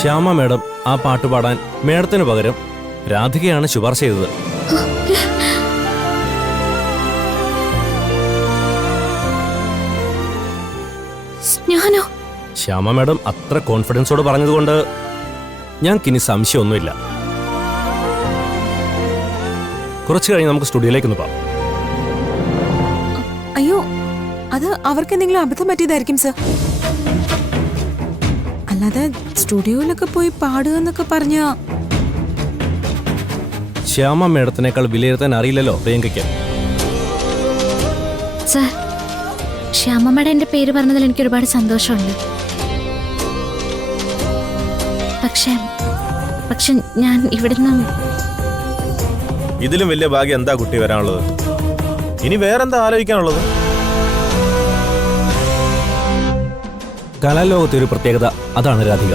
Shyama madam ആ പാട്ട് പാടാൻ മേഡത്തിന് പകരം രാധികയാണ് ശുപാർശ ചെയ്തത്. ഞാനോ? ശ്യാമ മേഡം അത്ര കോൺഫിഡൻസോട് പറഞ്ഞതുകൊണ്ട് ഞങ്ങൾക്കിനി സംശയമൊന്നുമില്ല. കുറച്ച് കഴിഞ്ഞ് നമുക്ക് സ്റ്റുഡിയോയിലേക്കൊന്ന് പോവാം. അയ്യോ, അത് അവർക്ക് എന്തെങ്കിലും അബദ്ധം പറ്റിയതായിരിക്കും സർ. അല്ലാതെ സ്റ്റുഡിയോയിലൊക്കെ പോയി പാടുക എന്നൊക്കെ പറഞ്ഞ ശ്യാമ മേഡത്തിനേക്കാൾ വിലയിരുത്താൻ അറിയില്ലല്ലോ പ്രിയങ്കയ്ക്ക്. സർ, ശ്യാമമ്മയുടെ എന്റെ പേര് പറഞ്ഞതിൽ എനിക്ക് ഒരുപാട് സന്തോഷമുണ്ട്. പക്ഷെ ഞാൻ ഇവിടുന്ന് ഇതിലും വലിയ ഭാഗ്യം എന്താ കുട്ടി വരാനുള്ളത്? ഇനി വേറെന്താ ആലോചിക്കാനുള്ളത്? കലാലോകത്തെ ഒരു പ്രത്യേകത അതാണ് രാധിക.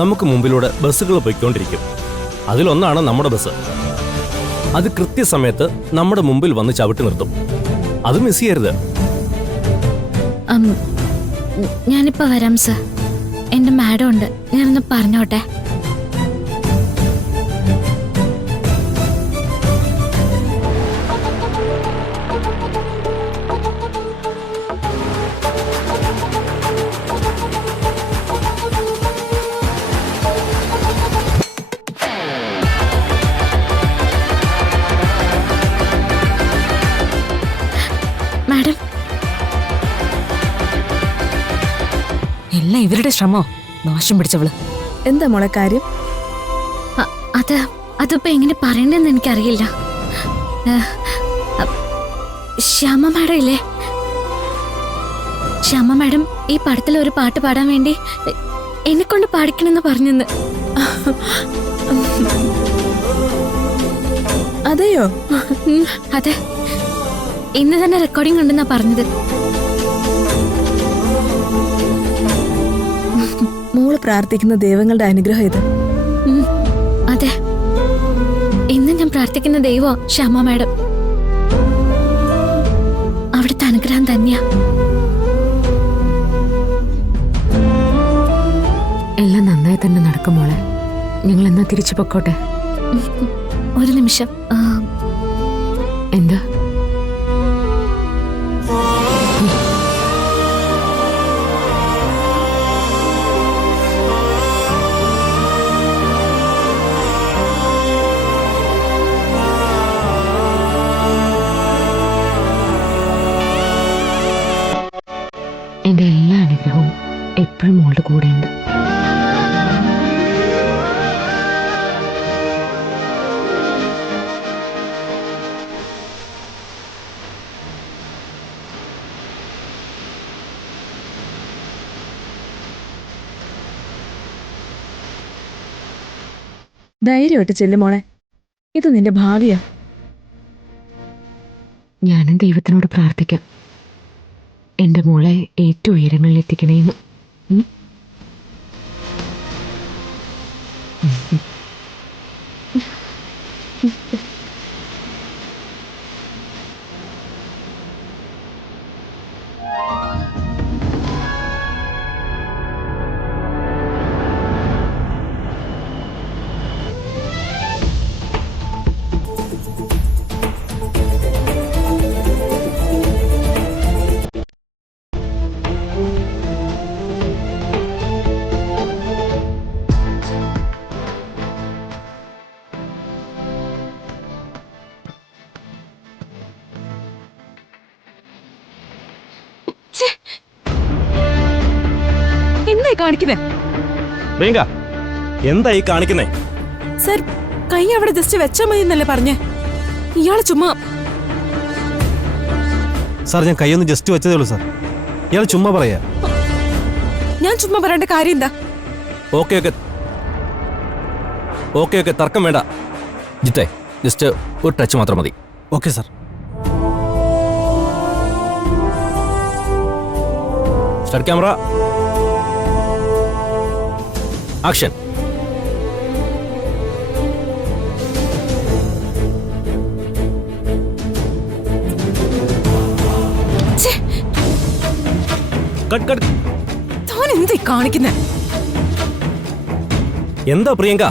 നമുക്ക് മുമ്പിലൂടെ ബസ്സുകൾ പൊയ്ക്കൊണ്ടിരിക്കും. അതിലൊന്നാണ് നമ്മുടെ ബസ്. അത് കൃത്യസമയത്ത് നമ്മുടെ മുമ്പിൽ വന്ന് ചവിട്ടി നിർത്തും. അത് മിസ് ചെയ്യരുത്. ഞാനിപ്പോ വരാം സർ. എന്റെ മാഡം ഉണ്ട്, ഞാനൊന്ന് പറഞ്ഞോട്ടെ. മാഡം, എല്ലാം ഇവരുടെ ശ്രമോ? നാശം പിടിച്ചവള്. എന്താ മോളെ കാര്യം? അതിപ്പോ എങ്ങനെ പറയണ്ടെന്ന് എനിക്കറിയില്ല. ശ്യാമ മാഡം ഇല്ലേ? ശ്യാമ മാഡം ഈ പടത്തിൽ ഒരു പാട്ട് പാടാൻ വേണ്ടി എന്നെ കൊണ്ട് പാടിക്കണമെന്ന് പറഞ്ഞെന്ന്. അതെയോ? അതെ, ഇന്ന് തന്നെ റെക്കോർഡിംഗ് ഉണ്ടെന്നാ പറഞ്ഞത്. മോള് പ്രാർത്ഥിക്കുന്ന ദൈവങ്ങളുടെ അനുഗ്രഹം ഇത്. അതെ, ഇന്ന് ഞാൻ പ്രാർത്ഥിക്കുന്ന ദൈവോ ശ്യാമ മാഡം. അവിടുത്തെ അനുഗ്രഹം തന്നെയാ. എല്ലാം നന്നായി തന്നെ നടക്കും മോളെ. ഞങ്ങൾ എന്നാ തിരിച്ചു പൊക്കോട്ടെ? ഒരു നിമിഷം. എന്താ? എന്റെ എല്ലാ അനുഗ്രഹവും എപ്പോഴും മോളുടെ കൂടെയുണ്ട്. ധൈര്യമായിട്ട് ചെല്ലു മോളെ, ഇത് നിന്റെ ഭാവിയാ. ഞാനും ദൈവത്തിനോട് പ്രാർത്ഥിക്കാം എന്റെ മോളെ ഏറ്റവും ഉയരങ്ങളിൽ എത്തിക്കണേന്ന്. എന്തായി കാണിക്കുന്നേ? പ്രിയങ്ക, എന്തായി കാണിക്കുന്നേ? സർ, കൈ അവിടെ ജസ്റ്റ് വെച്ചാൽ മതി എന്നല്ലേ പറഞ്ഞേ? ഇയാള് ചുമ്മാ. സാർ, ഞാൻ കൈയൊന്ന് ജസ്റ്റ് വെച്ചതേ ഉള്ളൂ സാർ. ഇയാൾ ചുമ്മാ പറയാ. ഞാൻ ചുമ്മാ പറയേണ്ട കാര്യം എന്താ? ഓക്കെ തർക്കം വേണ്ട. ജിത്തേ, ജസ്റ്റ് ഒരു ടച്ച് മാത്രം മതി. Okay sir. Start camera, action. താൻ എന്തായി കാണിക്കുന്നേ? എന്താ പ്രിയങ്ക?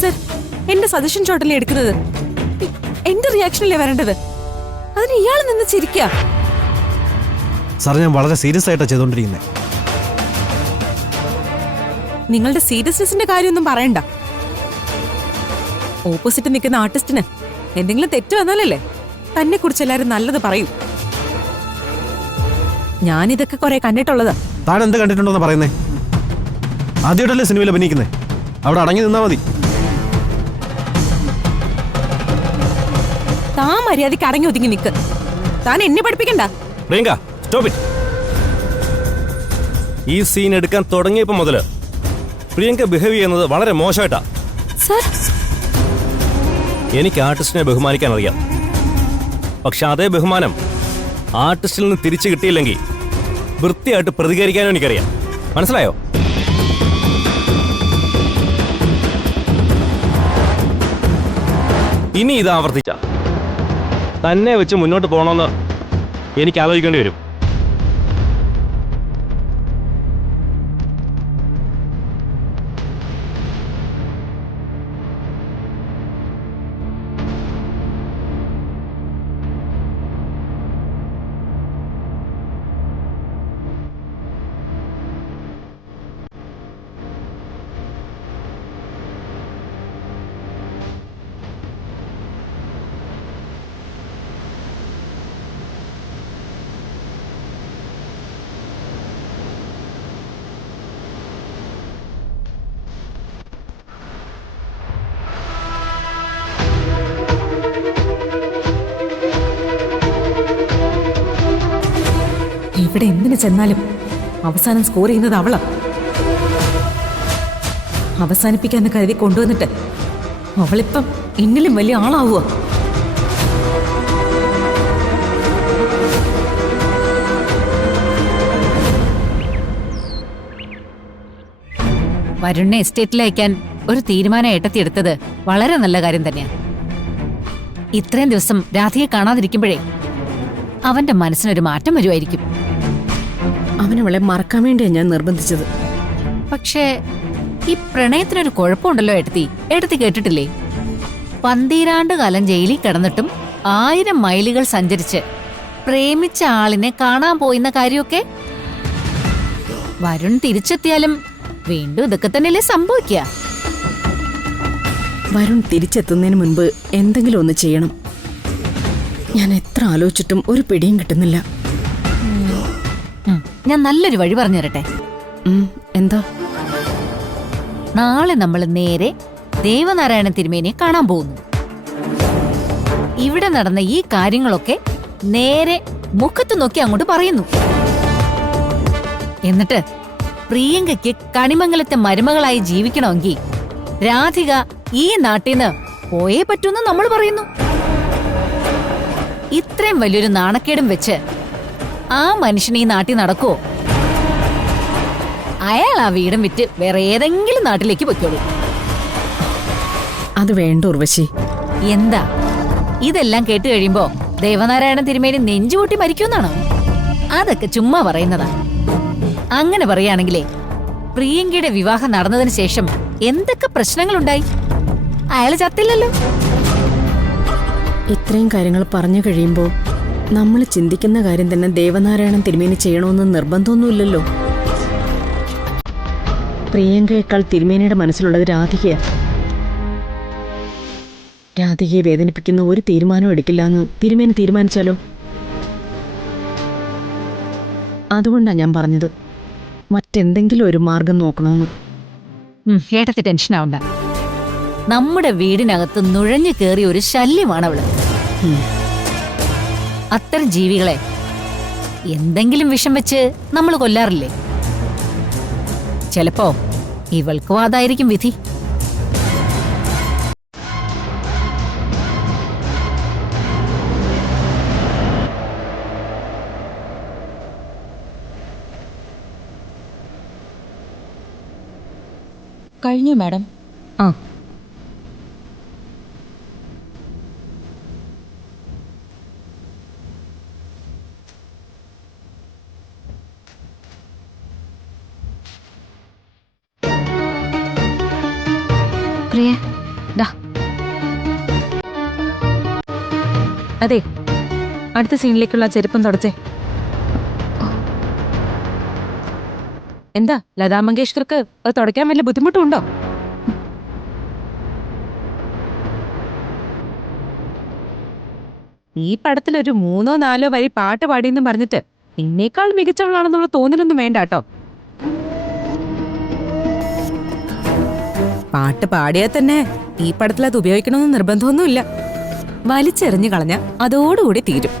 സർ, എന്റെ സജഷൻ ഷോട്ടല്ലേ എടുക്കുന്നത്. എന്റെ റിയാക്ഷനല്ലേ വരേണ്ടത്. അതിന് ഇയാൾ നിന്ന് ചിരിക്കുക. സാർ, ഞാൻ വളരെ സീരിയസ് ആയിട്ടാണ് ചെയ്തുകൊണ്ടിരിക്കുന്നത്. നിങ്ങളുടെ സീരിയസ്നെസിന്റെ കാര്യമൊന്നും പറയണ്ട. ഓപ്പോസിറ്റ് നിൽക്കുന്ന ആർട്ടിസ്റ്റിന് എന്തെങ്കിലും തെറ്റ് വന്നാലല്ലേ തന്നെ കുറിച്ച് എല്ലാരും നല്ലത് പറയൂ. ഞാനിതൊക്കെ കുറെ കണ്ടിട്ടുള്ളതാ. താൻ എന്ത് കണ്ടിട്ടുണ്ടോന്ന് പറയുന്നേ? ആദ്യമായിട്ടല്ലേ സിനിമയിൽ അഭിനയിക്കുന്നത്? അവിടെ അടങ്ങി നിന്നാ മതി. താൻ മര്യാദയ്ക്ക് അടങ്ങി ഒതുങ്ങി നിൽക്ക്. താൻ എന്നെ പഠിപ്പിക്കണ്ട. Priyanka, stop it. ഈ സീൻ എടുക്കാൻ തുടങ്ങിയപ്പോ മുതല് പ്രിയങ്ക ബിഹേവ് ചെയ്യുന്നത് വളരെ മോശമായിട്ടാ. സർ, എനിക്ക് ആർട്ടിസ്റ്റിനെ ബഹുമാനിക്കാൻ അറിയാം. പക്ഷെ അതേ ബഹുമാനം ആർട്ടിസ്റ്റിൽ നിന്ന് തിരിച്ചു കിട്ടിയില്ലെങ്കിൽ വൃത്തിയായിട്ട് പ്രതികരിക്കാനും എനിക്കറിയാം. മനസ്സിലായോ? ഇനി ഇത് ആവർത്തിച്ച തന്നെ വെച്ച് മുന്നോട്ട് പോകണമെന്ന് എനിക്ക് ആലോചിക്കേണ്ടി വരും. ഇവിടെ എന്തിനു ചെന്നാലും അവസാനം സ്കോർ ചെയ്യുന്നത് അവളാ. അവസാനിപ്പിക്കാന്ന് കരുതി കൊണ്ടുവന്നിട്ട് അവളിപ്പം എന്നിലും വലിയ ആളാവുക. വരുണിനെ എസ്റ്റേറ്റിൽ അയക്കാൻ ഒരു തീരുമാനം ഏട്ടത്തിയെടുത്തത് വളരെ നല്ല കാര്യം തന്നെയാണ്. ഇത്രയും ദിവസം രാധിയെ കാണാതിരിക്കുമ്പോഴേ അവന്റെ മനസ്സിനൊരു മാറ്റം വരുമായിരിക്കും. അവനവളെ മറക്കാൻ വേണ്ടിയാണ് ഞാൻ നിർബന്ധിച്ചത്. പക്ഷേ ഈ പ്രണയത്തിനൊരു കുഴപ്പമുണ്ടല്ലോ ഏട്ടത്തി. ഏട്ടത്തി കേട്ടിട്ടില്ലേ? 12 കാലം ജയിലിൽ കിടന്നിട്ടും 1000 മൈലുകൾ സഞ്ചരിച്ച് പ്രേമിച്ച ആളിനെ കാണാൻ പോയിന്ന കാര്യമൊക്കെ. വരുൺ തിരിച്ചെത്തിയാലും വീണ്ടും ഇതൊക്കെ തന്നെയല്ലേ സംഭവിക്കുക. വരുൺ തിരിച്ചെത്തുന്നതിന് മുൻപ് എന്തെങ്കിലും ഒന്ന് ചെയ്യണം. ഞാൻ എത്ര ആലോചിച്ചിട്ടും ഒരു പിടിയും കിട്ടുന്നില്ല. ഞാൻ നല്ലൊരു വഴി പറഞ്ഞു തരട്ടെ. എന്താ? നാളെ നമ്മൾ നേരെ ദേവനാരായണ തിരുമേനിയെ കാണാൻ പോകുന്നു. ഇവിടെ നടന്ന ഈ കാര്യങ്ങളൊക്കെ നേരെ മുഖത്ത് നോക്കി അങ്ങോട്ട് പറയുന്നു. എന്നിട്ട് പ്രിയങ്കയ്ക്ക് കണിമംഗലത്തെ മരുമകളായി ജീവിക്കണമെങ്കിൽ രാധിക ഈ നാട്ടിന്ന് പോയേ പറ്റൂന്ന് നമ്മൾ പറയുന്നു. ഇത്രയും വലിയൊരു നാണക്കേടും വെച്ച് ആ മനുഷ്യൻ ഈ നാട്ടിൽ നടക്കുവോ? അയാൾ ആ വീടും വിറ്റ് വേറെ ഏതെങ്കിലും നാട്ടിലേക്ക് പൊയ്ക്കോളൂ. അത് വേണ്ട ഉർവശി. എന്താ ഇതെല്ലാം കേട്ട് കഴിയുമ്പോ ദേവനാരായണ തിരുമേനി നെഞ്ചുപൊട്ടി മരിക്കുമെന്നാണോ? അതൊക്കെ ചുമ്മാ പറയുന്നതാ. അങ്ങനെ പറയുകയാണെങ്കിലേ പ്രിയങ്കയുടെ വിവാഹം നടന്നതിന് ശേഷം എന്തൊക്കെ പ്രശ്നങ്ങളുണ്ടായി? അയാൾ ചത്തില്ലല്ലോ. ഇത്രയും കാര്യങ്ങൾ പറഞ്ഞു കഴിയുമ്പോൾ നമ്മൾ ചിന്തിക്കുന്ന കാര്യം തന്നെ ദേവനാരായണൻ തിരുമേനി ചെയ്യണമെന്ന് നിർബന്ധമൊന്നുമില്ലല്ലോ. പ്രിയങ്കയേക്കാൾ തിരുമേനിയുടെ മനസ്സിലുള്ളത് രാധികയാണ്. രാധികയെ വേദനിപ്പിക്കുന്ന ഒരു തീരുമാനവും എടുക്കില്ല എന്ന് തിരുമേനി തീരുമാനിച്ചാലോ? അതുകൊണ്ടാണ് ഞാൻ പറഞ്ഞത് മറ്റെന്തെങ്കിലും ഒരു മാർഗം നോക്കണമെന്ന്. ഏട്ടത്തി ടെൻഷൻ ആവണ്ട. നമ്മുടെ വീടിനകത്ത് നുഴഞ്ഞു കയറിയ ഒരു ശല്യമാണ് അവള്. അത്തരം ജീവികളെ എന്തെങ്കിലും വിഷം വെച്ച് നമ്മൾ കൊല്ലാറില്ലേ? ചിലപ്പോ ഇവൾക്കും അതായിരിക്കും വിധി. കഴിഞ്ഞു മാഡം. ആ, പ്രിയേ ദാ അതെ, അടുത്ത സീനിലേക്കുള്ള ചെരുപ്പം തുടച്ചേ. എന്താ ലതാ മങ്കേഷ്കർക്ക് അത് തുടയ്ക്കാൻ വല്ല ബുദ്ധിമുട്ടുണ്ടോ? ഈ പടത്തിൽ ഒരു 3-4 വരി പാട്ട് പാടിയെന്നും പറഞ്ഞിട്ട് നിന്നേക്കാൾ മികച്ചവളാണെന്നുള്ള തോന്നലൊന്നും വേണ്ട കേട്ടോ. പാട്ട് പാടിയാൽ തന്നെ ഈ പടത്തിൽ അത് ഉപയോഗിക്കണമെന്ന് നിർബന്ധമൊന്നുമില്ല. വലിച്ചെറിഞ്ഞു കളഞ്ഞ അതോടുകൂടി തീരും.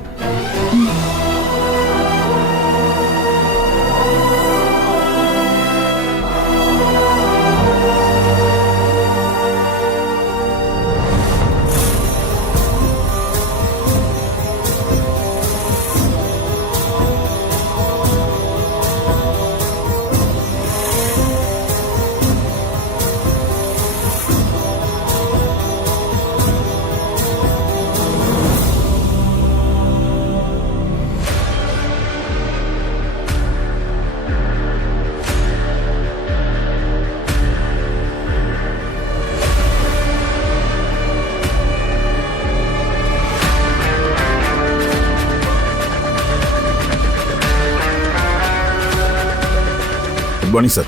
Good morning sir.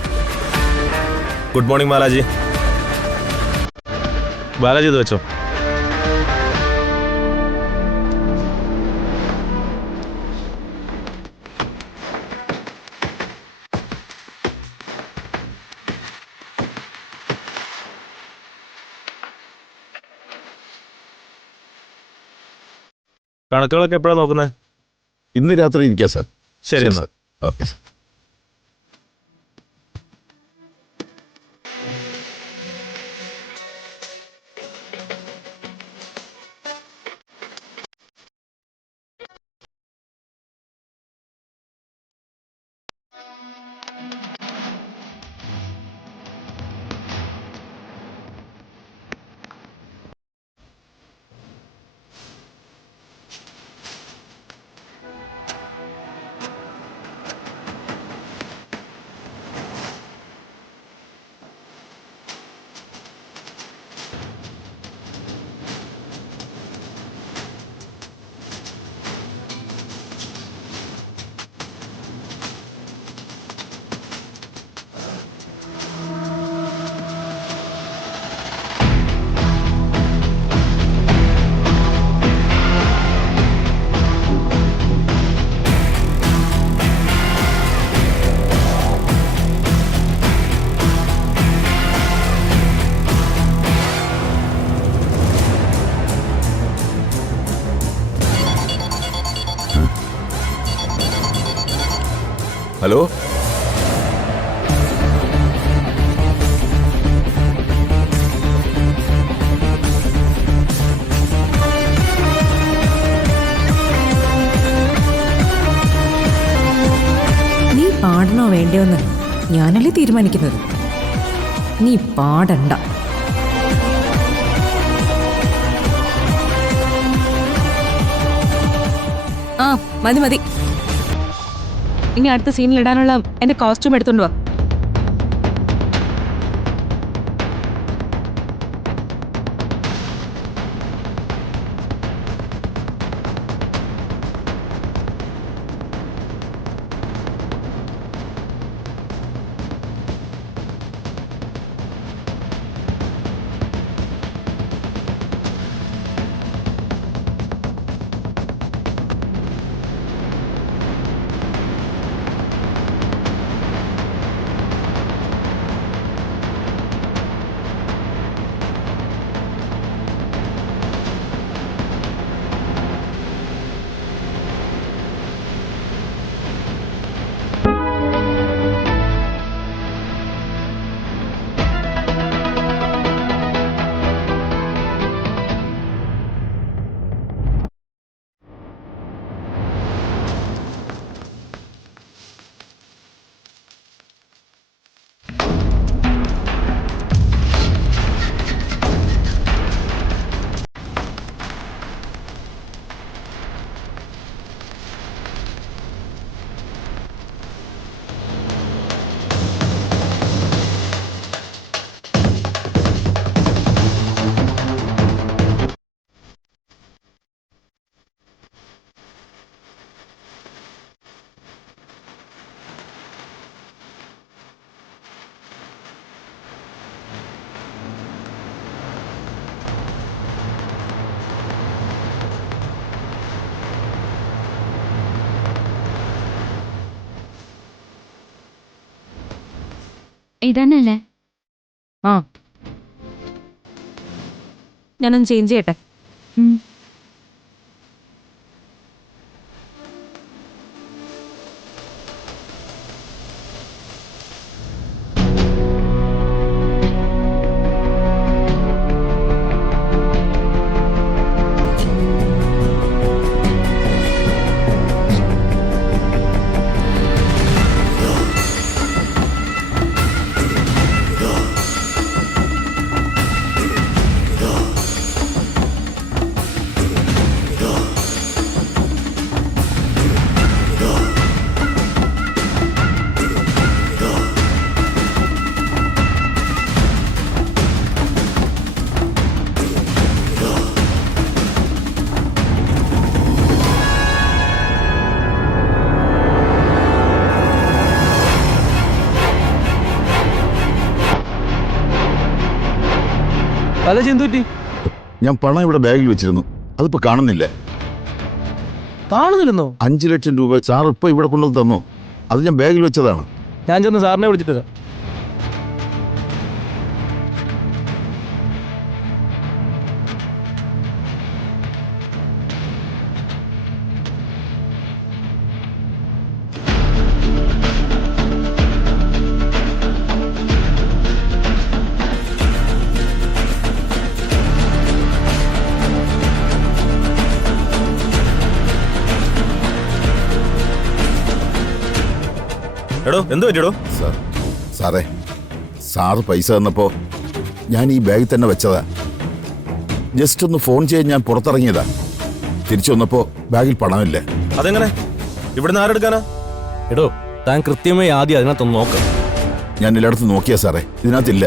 Good morning Balaji. Balaji ഇത് വെച്ചോ. കണക്കുകളൊക്കെ എപ്പോഴാണ് നോക്കുന്നത്? ഇന്ന് രാത്രി ഇരിക്കാം സർ. ശരി എന്നാൽ. Okay sir. ഹലോ, നീ പാടണോ വേണ്ടയോന്ന് ഞാനല്ലേ തീരുമാനിക്കുന്നത്. നീ പാടണ്ട. ആ മതി മതി. ഇനി അടുത്ത സീനിൽ ഇടാനുള്ള എന്റെ കോസ്റ്റ്യൂം എടുത്തോണ്ട് വാ. ഇതന്നെയല്ലേ? ആ, ഞാനൊന്ന് ചേഞ്ച് ചെയ്യട്ടെ. അതെ ചെന്തുറ്റി ഞാൻ പണം ഇവിടെ ബാഗിൽ വെച്ചിരുന്നു, അതിപ്പോ കാണുന്നില്ല. കാണുന്നില്ലെന്നോ? 5 ലക്ഷം രൂപ സാർ ഇപ്പൊ ഇവിടെ കൊണ്ടുവന്ന് തന്നു. അത് ഞാൻ ബാഗിൽ വെച്ചതാണ്. ഞാൻ ചെന്ന് സാറിനെ വിളിച്ചിട്ട് വരാം. എടോ എന്ത് പറ്റിയടോ? സാറേ, സാറ് പൈസ തന്നപ്പോ ഞാൻ ഈ ബാഗിൽ തന്നെ വെച്ചതാ. ജസ്റ്റ് ഒന്ന് ഫോൺ ചെയ്യാൻ ഞാൻ പുറത്തിറങ്ങിയതാ. തിരിച്ചു വന്നപ്പോ ബാഗിൽ പണമില്ല. അതെങ്ങനെ? ഇവിടുന്ന് ആരെടുക്കാനാ? എടോ താൻ കൃത്യമായി ആദ്യം അതിനകത്തൊന്ന് നോക്ക്. ഞാൻ എല്ലായിടത്തും നോക്കിയാ സാറേ, ഇതിനകത്തില്ല.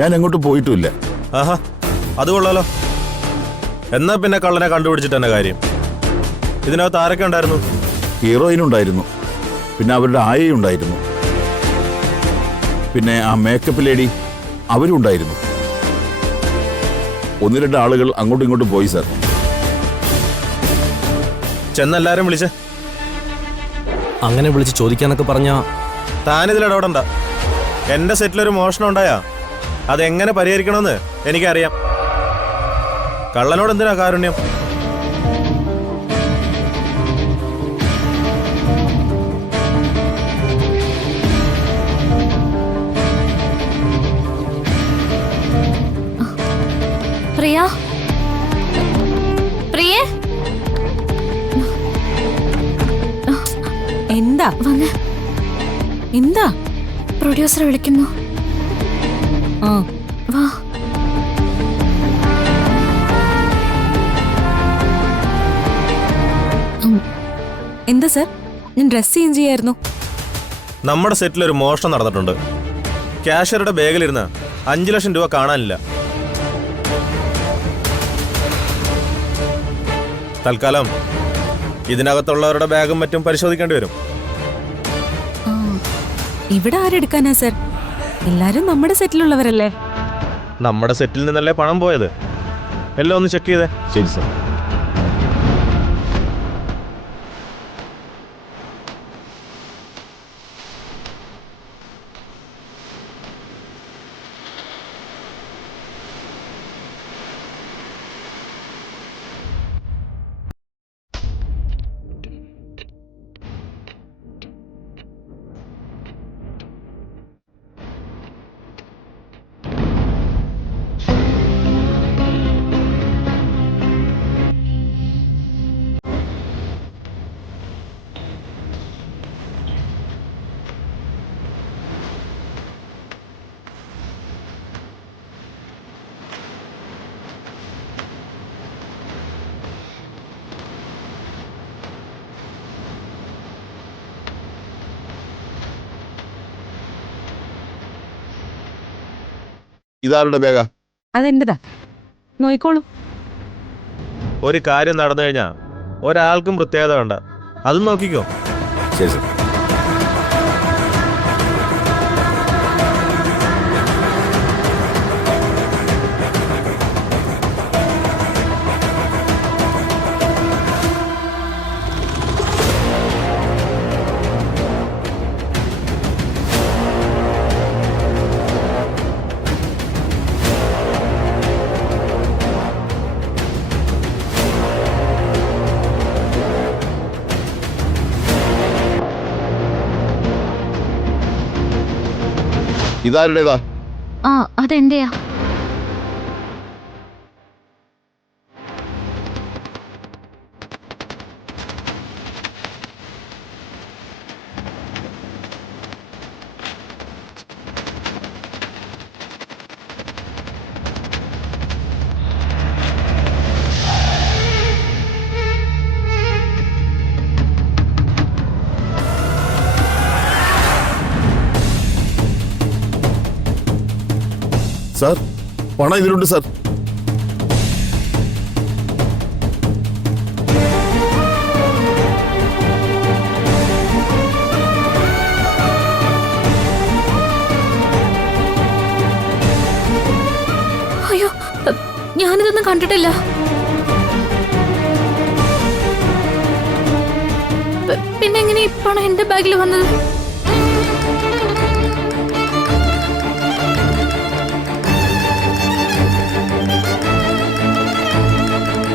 ഞാൻ എങ്ങോട്ടും പോയിട്ടുമില്ല. ആഹാ, അത് കൊള്ളാലോ. എന്നാ പിന്നെ കള്ളനെ കണ്ടുപിടിച്ചിട്ട് തന്നെ കാര്യം. ഇതിനകത്ത് ആരൊക്കെ ഉണ്ടായിരുന്നു? ഹീറോയിനുണ്ടായിരുന്നു, പിന്നെ അവരുടെ ആയയുണ്ടായിരുന്നു, പിന്നെ ആ മേക്കപ്പ് ലേഡി അവരും ഉണ്ടായിരുന്നു. 1-2 ആളുകൾ അങ്ങോട്ടും ഇങ്ങോട്ടും പോയി സാർ. ചെന്നെല്ലാരും വിളിച്ചേ. അങ്ങനെ വിളിച്ച് ചോദിക്കാന്നൊക്കെ പറഞ്ഞാ താനിതിലിടപെടണ്ട. എന്റെ സെറ്റിലൊരു മോഷണം ഉണ്ടായാ അതെങ്ങനെ പരിഹരിക്കണമെന്ന് എനിക്കറിയാം. കള്ളനോട് എന്തിനാ കാരുണ്യം? പ്രിയ, പ്രിയേ, എന്താ വന്ന്. എന്താ? പ്രൊഡ്യൂസർ വിളിക്കുന്നു. ആ, വാ. എന്താ സർ? ഞാൻ ഡ്രസ് ചേഞ്ച് ചെയ്യായിരുന്നു. നമ്മുടെ സെറ്റിലൊരു മോഷണം നടന്നിട്ടുണ്ട്. ക്യാഷ്യറുടെ ബാഗിലിരുന്ന് 5 ലക്ഷം രൂപ കാണാനില്ല. തൽക്കാലം ഇതിനകത്തുള്ളവരുടെ ബാഗും മറ്റും പരിശോധിക്കേണ്ടി വരും. ഇവിടെ ആരെടുക്കാനാ സർ? എല്ലാരും നമ്മുടെ സെറ്റിലുള്ളവരല്ലേ? നമ്മുടെ സെറ്റിൽ നിന്നല്ലേ പണം പോയത്. എല്ലാം ഒന്ന് ചെക്ക് ചെയ്തേ. ശരി സാർ. ഇതാരുടെ ബാഗാ? അതെന്റെതാ, നോയിക്കോളൂ. ഒരു കാര്യം നടന്നു കഴിഞ്ഞാൽ ഒരാൾക്കും പ്രത്യേകത വേണ്ട. അതും നോക്കിക്കോ. ശരി സാർ. ഇതാരുടേതാ? ആ അതെന്റെയാ. സാർ, പണം ഇതിലുണ്ട് സാർ. അയ്യോ, ഞാനിതൊന്നും കണ്ടിട്ടില്ല. പിന്നെങ്ങനെ ഇപ്പാണ് എന്റെ ബാഗിൽ വന്നത്?